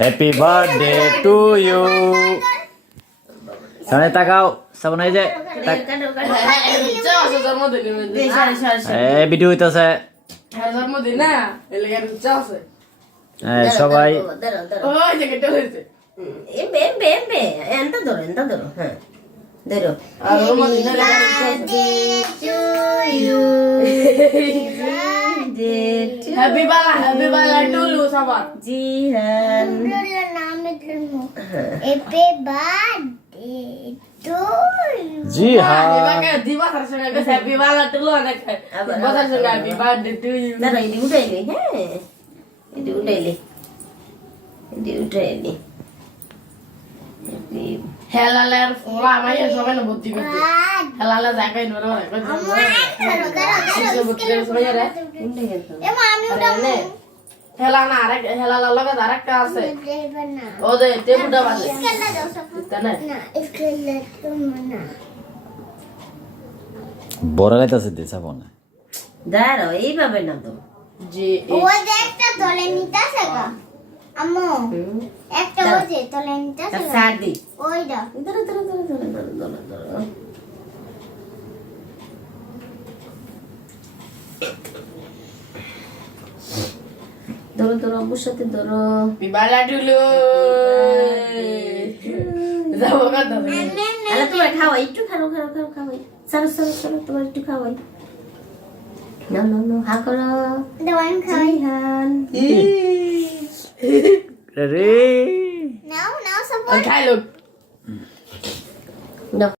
Happy birthday to you সামনে তাকাও সামনে এই যে ভিডিও হইতেছে সবাই Happy birthday to you, Sabat. Jihan. Happy birthday to you. জি হ্যাঁ Happy birthday to you, anak. Happy birthday to you. Nara ini udah ini, ini udah ini, ini udah ini. Helaler fola maya sobe no butti butti. Helala jakai noro ko jamo. Sise butti sobe re. Eh mami udah mau. Helana arek helala loge arek ka ase. Ode te buda bale. Iskalla daw sa Tana. na. Iskalla to mana. বড় লাইতাছে দিছা বনে দাঁড়াও এইভাবে না তো Ji. ওই যে একটা তলে নিতাছে গা আম্মু একটা ওই যে তলে নিতাছে তার গা সাদি ওইটা ধরো ধরো ধরো ধরো ধরো ধরো ধরো ধরো ধরো আমার সাথে ধরো Bibala dulu. Jabo ka to. আরে তোমার খাওয়াই একটু খাও খাও খাও খাওয়াই সরো সরো সরো তোমার একটু খাওয়াই না না না হা করো দেওয়ান খাই জিহান রে নাও নাও সব Khai luk. দাও